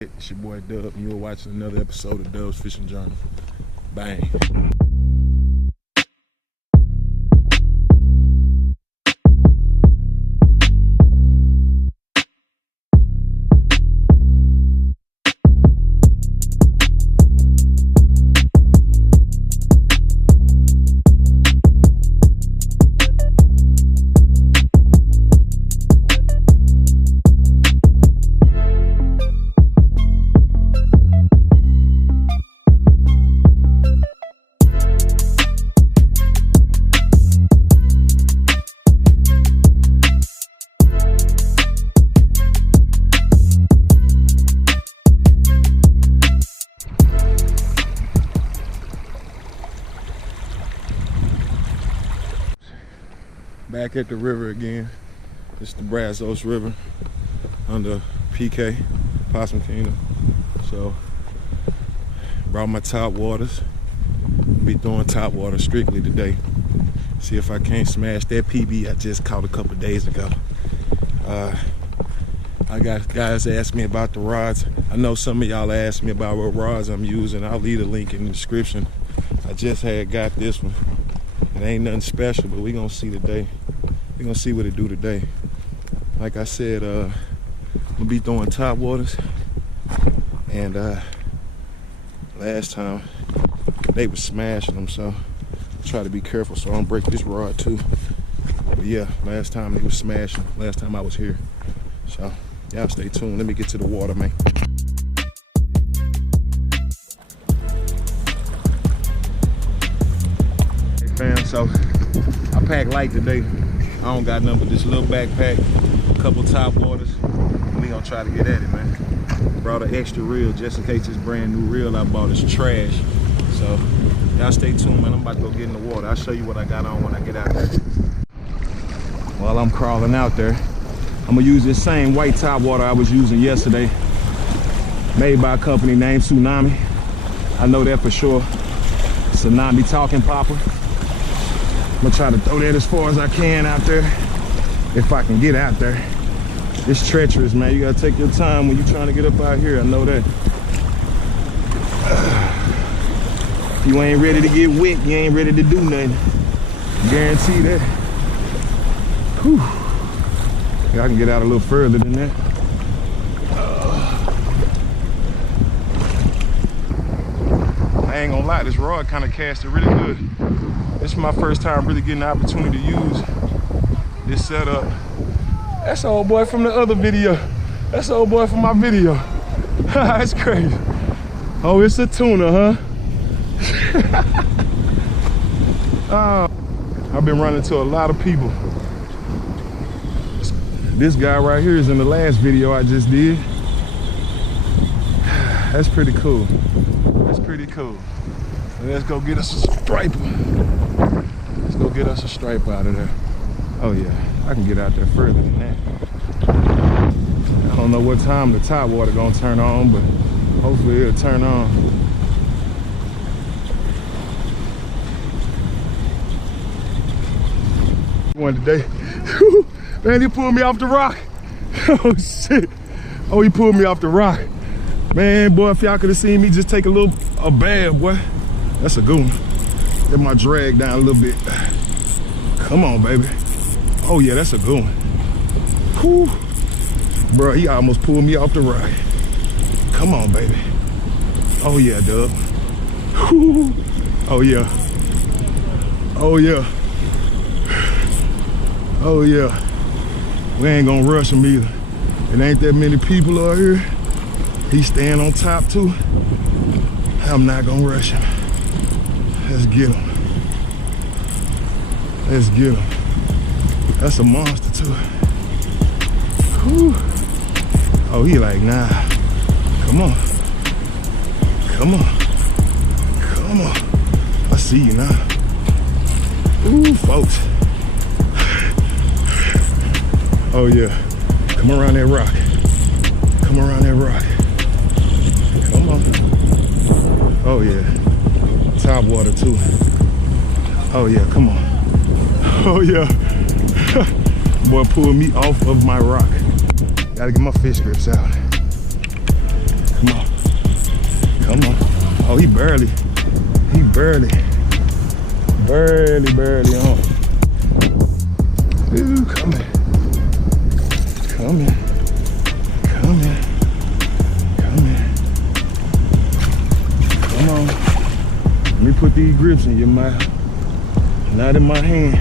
It's your boy Dub, and you're watching another episode of Dub's Fishing Journal. Bang. Back at the river again. It's the Brazos River under PK, Possum Kingdom. So, brought my top waters. Be throwing top water strictly today. See if I can't smash that PB I just caught a couple days ago. I got guys ask me about the rods. I know some of y'all asked me about what rods I'm using. I'll leave a link in the description. I just got this one. It ain't nothing special, but we gonna see today. We gonna see what it do today. Like I said, I'm gonna be throwing top waters, and last time they was smashing them, so try to be careful so I don't break this rod too. But yeah, last time they was smashing. Last time I was here, so y'all stay tuned. Let me get to the water, man. Hey fam, so I packed light today. I don't got nothing but this little backpack, a couple top waters. We gonna try to get at it, man. Brought an extra reel just in case this brand new reel I bought is trash. So y'all stay tuned, man. I'm about to go get in the water. I'll show you what I got on when I get out there. While I'm crawling out there, I'm gonna use this same white top water I was using yesterday, made by a company named Tsunami. I know that for sure. Tsunami Talking Popper. I'm gonna try to throw that as far as I can out there, if I can get out there. It's treacherous, man. You gotta take your time when you're trying to get up out here. I know that. If you ain't ready to get wet, you ain't ready to do nothing. Guarantee that. Whew. Yeah, I can get out a little further than that. I ain't gonna lie, this rod kind of casted really good. This is my first time really getting the opportunity to use this setup. That's the old boy from the other video. That's the old boy from my video. That's crazy. Oh, it's a tuna, huh? I've been running to a lot of people. This guy right here is in the last video I just did. That's pretty cool. That's pretty cool. Let's go get us a striper. Let's go get us a striper out of there. Oh yeah, I can get out there further than that. I don't know what time the top water gonna turn on, but hopefully it'll turn on. One today. Man, he pulled me off the rock. Oh shit. Oh, he pulled me off the rock. Man, boy, if y'all could have seen me just take a bad, boy. That's a good one. Get my drag down a little bit. Come on, baby. Oh yeah, that's a good one. Whew. Bro, he almost pulled me off the rock. Come on, baby. Oh yeah, Dub. Whew. Oh yeah. Oh yeah. Oh yeah. We ain't gonna rush him either. It ain't that many people out here. He's staying on top too. I'm not gonna rush him. Let's get him. Let's get him. That's a monster too. Whew. Oh, he like, nah. Come on. Come on. Come on. I see you now. Ooh, folks. Oh yeah. Come around that rock. Come around that rock. Come on. Oh yeah. Top water too. Oh yeah, come on. Oh yeah. Boy pulled me off of my rock. Gotta get my fish grips out. he barely on. Ooh, come here. Come on. Let me put these grips in your mouth. Not in my hand.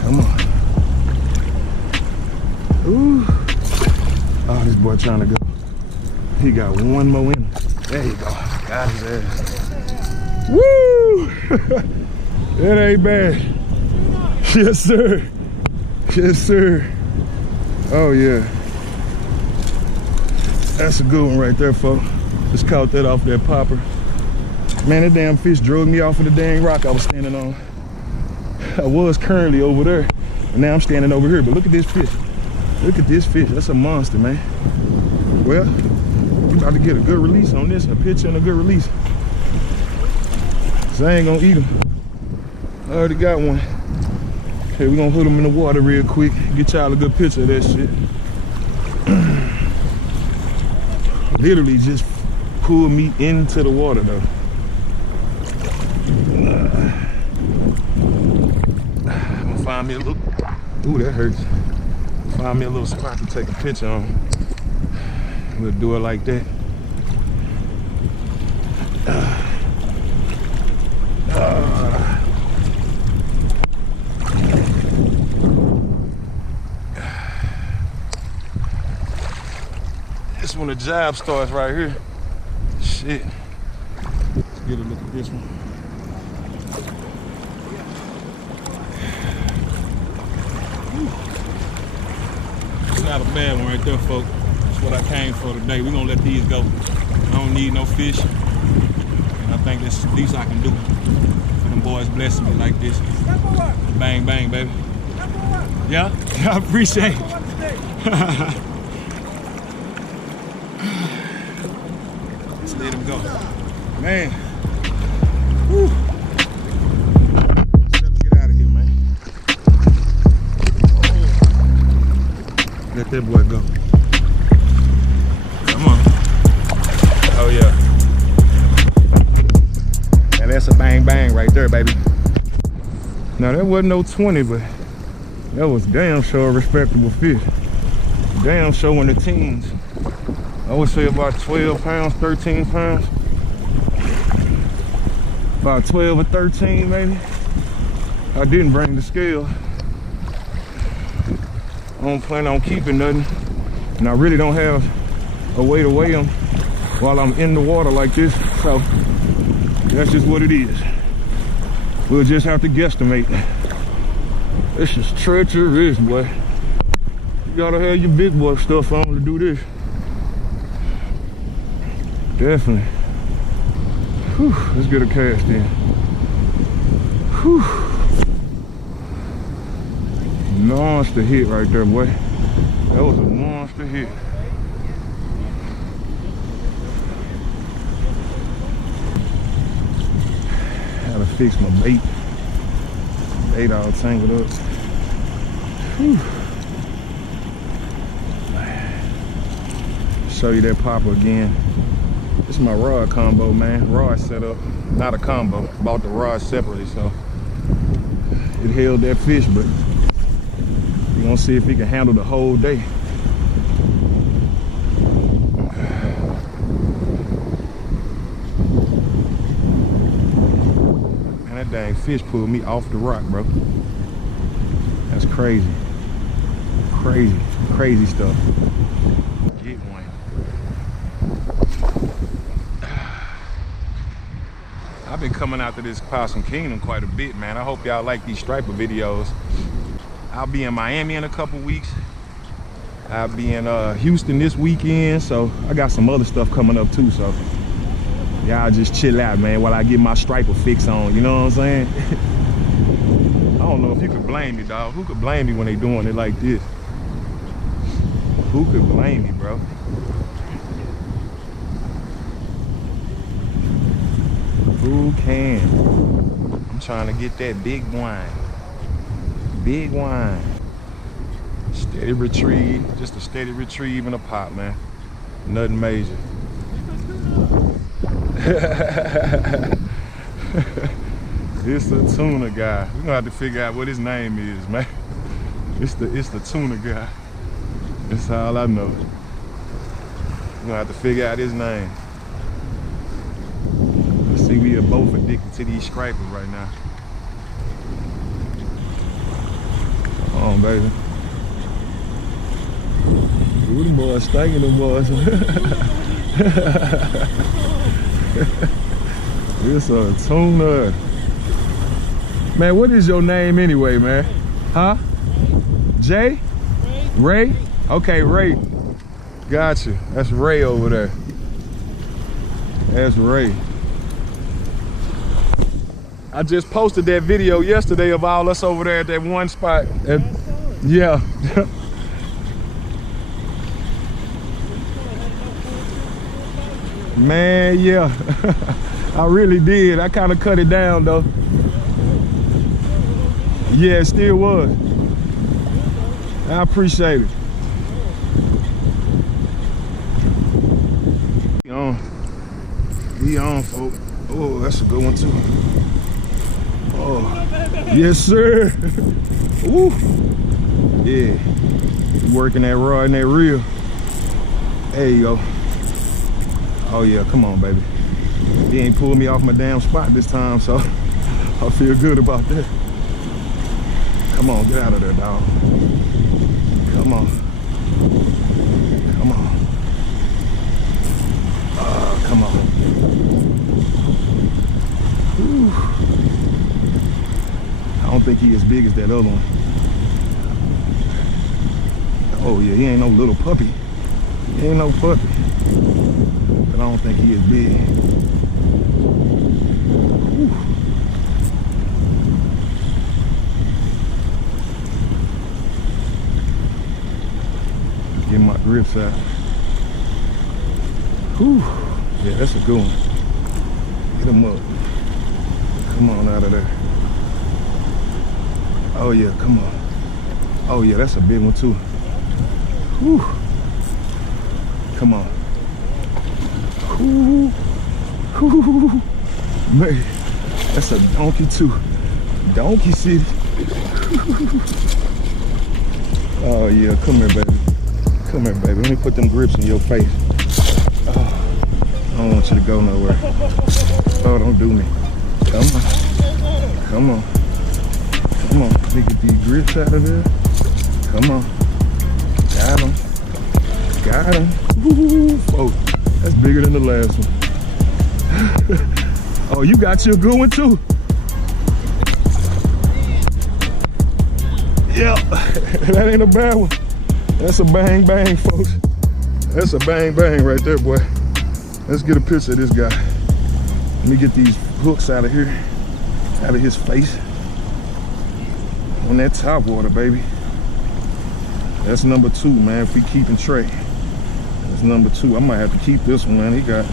Come on. Ooh. Oh, this boy trying to go. He got one more in him. There you go. Got his ass. Woo! That ain't bad. Yes, sir. Yes, sir. Oh, yeah. That's a good one right there, folks. Just caught that off that popper. Man, that damn fish drug me off of the dang rock I was standing on. I was currently over there, and now I'm standing over here. But look at this fish. Look at this fish. That's a monster, man. Well, we about to get a good release on this, a picture and a good release. So I ain't gonna eat them. I already got one. Okay, we're gonna put them in the water real quick. Get y'all a good picture of that shit. Literally just pulled me into the water though. I'm gonna find me a little, ooh, that hurts. Find me a little spot to take a picture on. We'll do it like that. This when the job starts right here. Shit. Let's get a look at this one. It's not a bad one right there, folks. That's what I came for today. We're gonna let these go. I don't need no fish. And I think that's the least I can do for them boys blessing me like this. Bang, bang, baby. Yeah, I appreciate it. Let's let him go. Man. Whew. Let's get out of here, man. Oh. Let that boy go. Come on. Oh, yeah. Now that's a bang bang right there, baby. Now that wasn't no 20, but that was damn sure a respectable fish. Damn sure in the teens. I would say about 12 pounds, 13 pounds. About 12 or 13 maybe. I didn't bring the scale. I don't plan on keeping nothing. And I really don't have a way to weigh them while I'm in the water like this. So that's just what it is. We'll just have to guesstimate. This is treacherous, boy. You gotta have your big boy stuff on to do this. Definitely. Whew, let's get a cast in. Whew. Monster hit right there, boy. That was a monster hit. Gotta fix my bait. Bait all tangled up. Whew. Show you that popper again. This is my rod combo, man. Rod setup, not a combo. Bought the rod separately, so it held that fish, but we're gonna see if he can handle the whole day. Man, that dang fish pulled me off the rock, bro. That's crazy. Crazy, crazy stuff. Get one. I've been coming out to this Possum Kingdom quite a bit, man. I hope y'all like these striper videos. I'll be in Miami in a couple weeks. I'll be in Houston this weekend, so I got some other stuff coming up too, so y'all just chill out, man, while I get my striper fix on, you know what I'm saying? I don't know if you could blame me, dog. Who could blame me when they doing it like this? Who could blame me, bro? Who can? I'm trying to get that big wine. Big wine. Steady retrieve. Just a steady retrieve in a pot, man. Nothing major. It's the tuna guy. We're gonna have to figure out what his name is, man. It's the tuna guy. That's all I know. We're gonna have to figure out his name. See, we are both addicted to these scrapers right now. Come on, baby. Ooh, them boys stinking, them boys. It's a tuna. Man, what is your name anyway, man? Huh? Jay? Ray? Okay, Ray. Gotcha. That's Ray over there. That's Ray. I just posted that video yesterday of all us over there at that one spot. Yeah. Man, yeah. I really did. I kind of cut it down though. Yeah, it still was. I appreciate it. We on, folks. Oh, that's a good one too. Oh, yes, sir. Woo. Yeah. Working that rod and that reel. There you go. Oh yeah, come on, baby. He ain't pulled me off my damn spot this time, so I feel good about that. Come on, get out of there, dog. Come on. Come on. Come on. Whew. I don't think he as big as that other one. Oh yeah, he ain't no little puppy. He ain't no puppy. But I don't think he is big. Whew. Get my grips out. Whew. Yeah, that's a good one. Get him up. Come on out of there. Oh yeah, come on. Oh yeah, that's a big one too. Whew. Come on. Whew. Whew. Man, that's a donkey too. Donkey City. Oh yeah, come here, baby. Come here, baby. Let me put them grips in your face. Oh, I don't want you to go nowhere. Oh, don't do me. Come on. Come on. Come on. Let me get these grips out of there. Come on. Got him. Got him. Woo, oh, that's bigger than the last one. Oh, you got you a good one too. Yeah, that ain't a bad one. That's a bang bang, folks. That's a bang bang right there, boy. Let's get a picture of this guy. Let me get these hooks out of here, out of his face. On that top water, baby. That's number 2, man, if we keeping track. That's number 2. I might have to keep this one, man. He got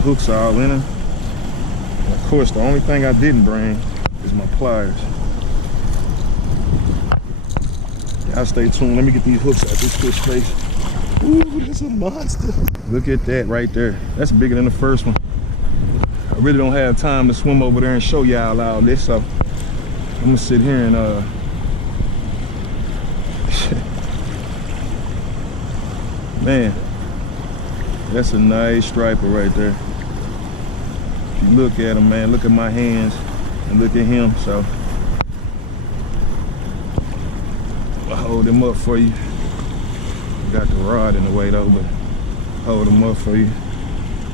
hooks all in him. And of course, the only thing I didn't bring is my pliers. Y'all stay tuned. Let me get these hooks out this fish face. Ooh, that's a monster. Look at that right there. That's bigger than the first one. I really don't have time to swim over there and show y'all all this, so I'm gonna sit here and man, that's a nice striper right there. If you look at him, man, look at my hands and look at him. So I'll hold him up for you. Got the rod in the way though, but hold him up for you.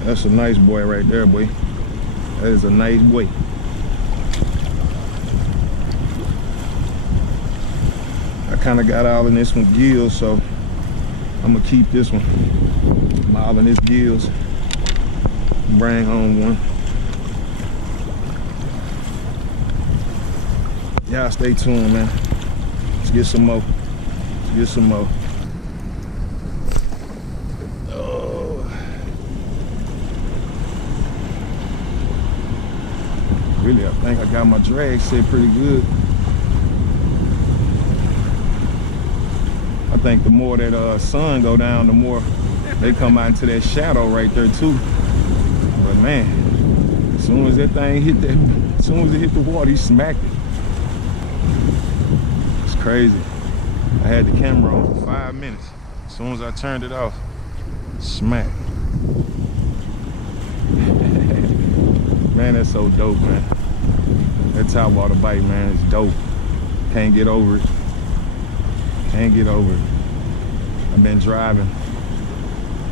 That's a nice boy right there, boy. That is a nice boy. I kind of got all in this one gills, so I'm gonna keep this one. I'm all in this gills. Bring home one. Y'all stay tuned, man. Let's get some more. Let's get some more. Oh. Really, I think I got my drag set pretty good. I think the more that sun go down, the more they come out into that shadow right there too. Man, as soon as that thing hit that, as soon as it hit the water, he smacked it. It's crazy. I had the camera on for 5 minutes. As soon as I turned it off, smack. Man, that's so dope, man. That topwater bite, man, is dope. Can't get over it. Can't get over it. I've been driving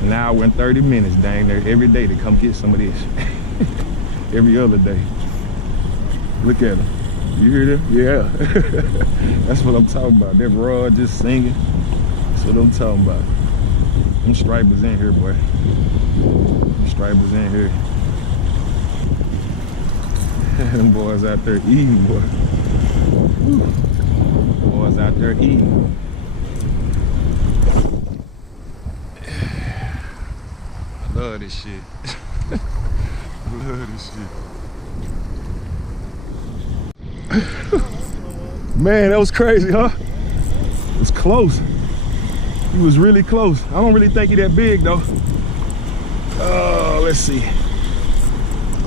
an hour and 30 minutes, dang there, every day to come get some of this. Every other day. Look at him. You hear that? Yeah. That's what I'm talking about. That rod just singing. That's what I'm talking about. Them stripers in here, boy. Them stripers in here. Them boys out there eating, boy. Woo. Boys out there eating. I love this shit. I love this shit. Man, that was crazy, huh? It was close. He was really close. I don't really think he that big though. Oh, let's see.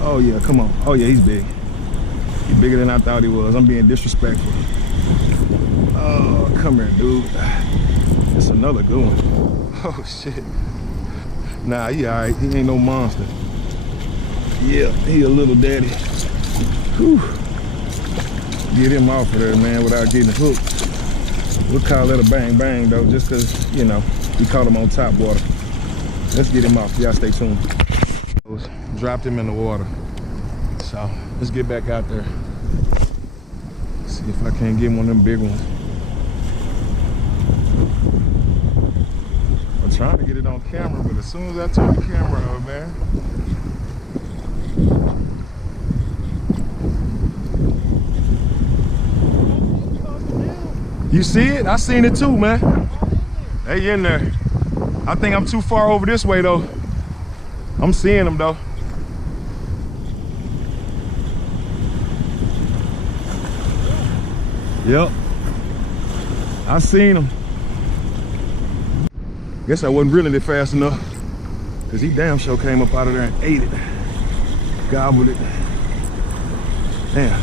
Oh yeah, come on. Oh yeah, he's big. He's bigger than I thought he was. I'm being disrespectful. Oh, come here, dude. It's another good one. Oh shit. Nah, he all right. He ain't no monster. Yeah, he a little daddy. Whew. Get him off of there, man, without getting hooked. We'll call that a bang bang though, just cause, you know, we caught him on top water. Let's get him off. Y'all stay tuned. Dropped him in the water. So let's get back out there. See if I can't get one of them big ones. I'm trying to get it on camera, but as soon as I turn the camera on, man. You see it? I seen it too, man. They in there. I think I'm too far over this way though. I'm seeing them though. Yep. I seen him. Guess I wasn't reeling it fast enough. Cause he damn sure came up out of there and ate it. Gobbled it. Damn.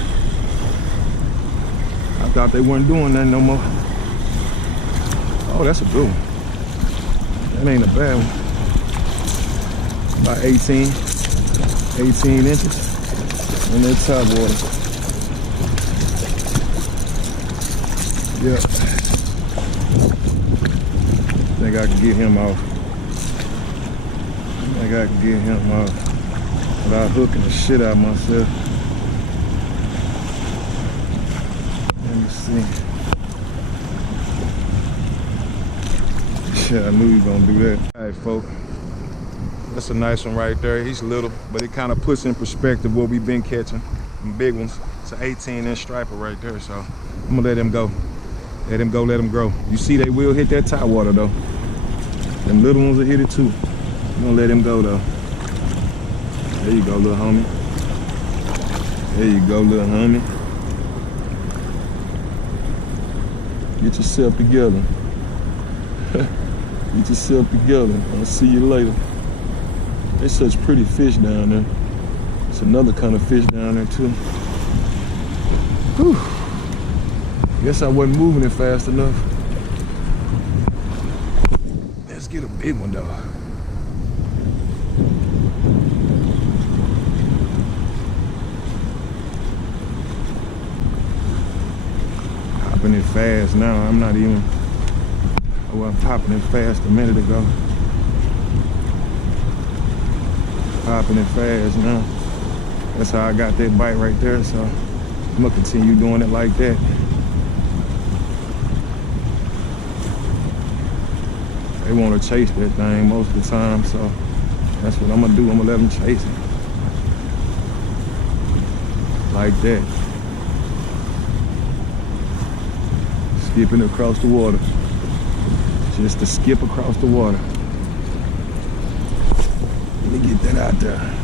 I thought they weren't doing that no more. Oh, that's a good one. That ain't a bad one. About 18 inches on that top water. Yep. Think I can get him off. Think I can get him off without hooking the shit out of myself. Let me see. Yeah, I knew he was gonna do that. All right, folks. That's a nice one right there. He's little, but it kind of puts in perspective what we've been catching. Them big ones. It's an 18-inch striper right there, so I'm gonna let him go. Let him go, let him grow. You see they will hit that top water though. Them little ones will hit it too. I'm gonna let him go though. There you go, little homie. There you go, little homie. Get yourself together. Get yourself together. I'll see you later. There's such pretty fish down there. There's another kind of fish down there too. Whew. Guess I wasn't moving it fast enough. Let's get a big one though. Popping it fast now. I'm not even. I wasn't popping it fast a minute ago. Popping it fast now. That's how I got that bite right there, so I'm gonna continue doing it like that. They want to chase that thing most of the time, so that's what I'm gonna do. I'm gonna let them chase it. Like that. Skipping across the water. Just to skip across the water. Let me get that out there.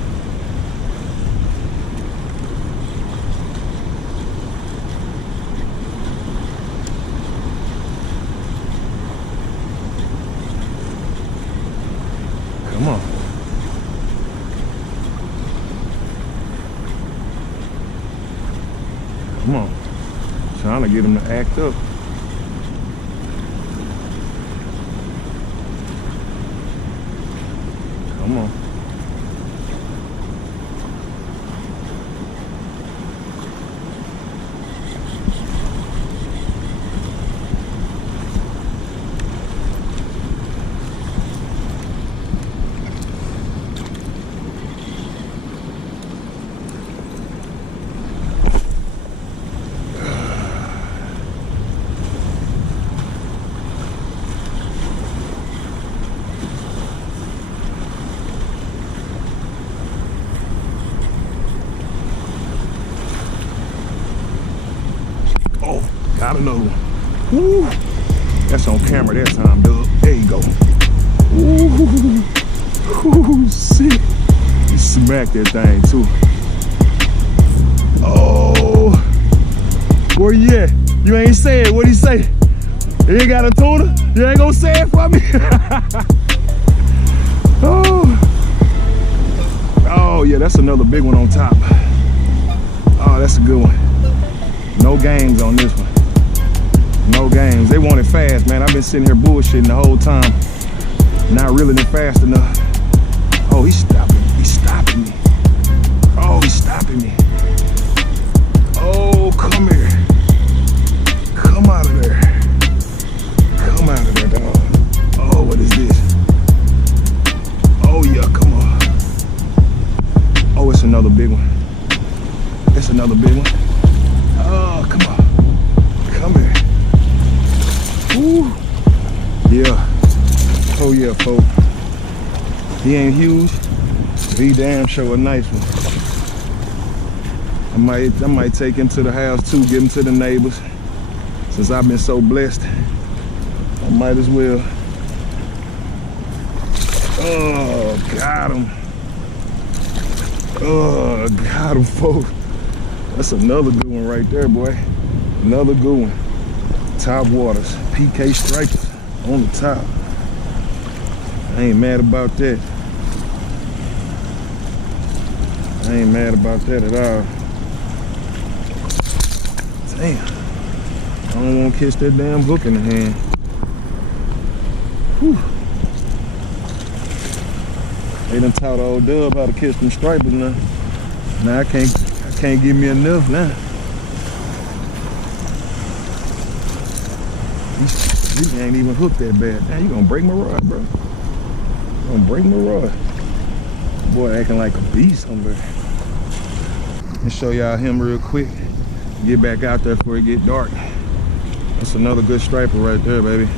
Come on. Come on. Trying to get them to act up. Come on. Got another one. Woo. That's on camera that time, dude. There you go. Ooh. Ooh, shit. You smacked that thing too. Oh. Where you at? You ain't say it. What'd he say? You ain't got a tuna? You ain't gonna say it for me? Oh. Oh yeah, that's another big one on top. Oh, that's a good one. No games on this one. No games. They want it fast, man. I've been sitting here bullshitting the whole time. Not reeling it fast enough. Oh, he's stopping. He's stopping me. Oh, he's stopping me. Oh, come here. Come out of there. Come out of there, dog. Oh, what is this? Oh, yeah, come on. Oh, it's another big one. It's another big one. Oh, come on. Come here. Woo. Yeah. Oh yeah, folks. He ain't huge, but he damn sure a nice one. I might take him to the house too, give him to the neighbors. Since I've been so blessed, I might as well. Oh, got him. Oh, got him, folks. That's another good one right there, boy. Another good one. Top waters, PK stripers on the top. I ain't mad about that. I ain't mad about that at all. Damn. I don't want to catch that damn hook in the hand. Whew. They done taught old Dub how to catch them stripers now. Now I can't give me enough now. These ain't even hooked that bad. Now you gonna break my rod, bro. You gonna break my rod. Boy, acting like a beast over there. Let me show y'all him real quick. Get back out there before it get dark. That's another good striper right there, baby.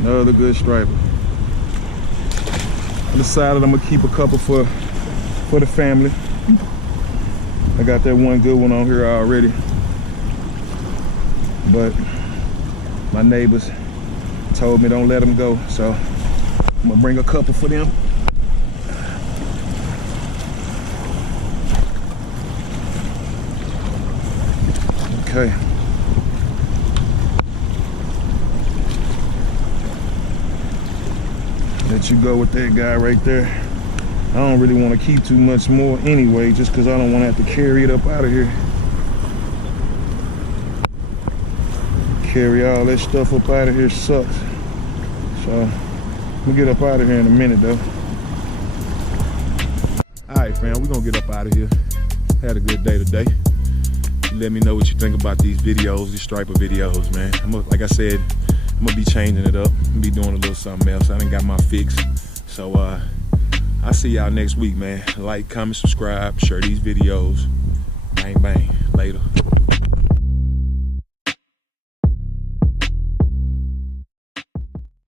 Another good striper. I decided I'm gonna keep a couple for the family. I got that one good one on here already. But my neighbors told me don't let them go, so I'm gonna bring a couple for them. Okay. Let you go with that guy right there. I don't really want to keep too much more anyway, just because I don't want to have to carry it up out of here. Carry all that stuff up out of here sucks. So I'm gonna get up out of here in a minute though. Alright fam, we're gonna get up out of here. Had a good day today. Let me know what you think about these videos, these striper videos, man. Like I said, I'm gonna be changing it up. I'm gonna be doing a little something else. I done got my fix. So I'll see y'all next week, man. Like, comment, subscribe, share these videos.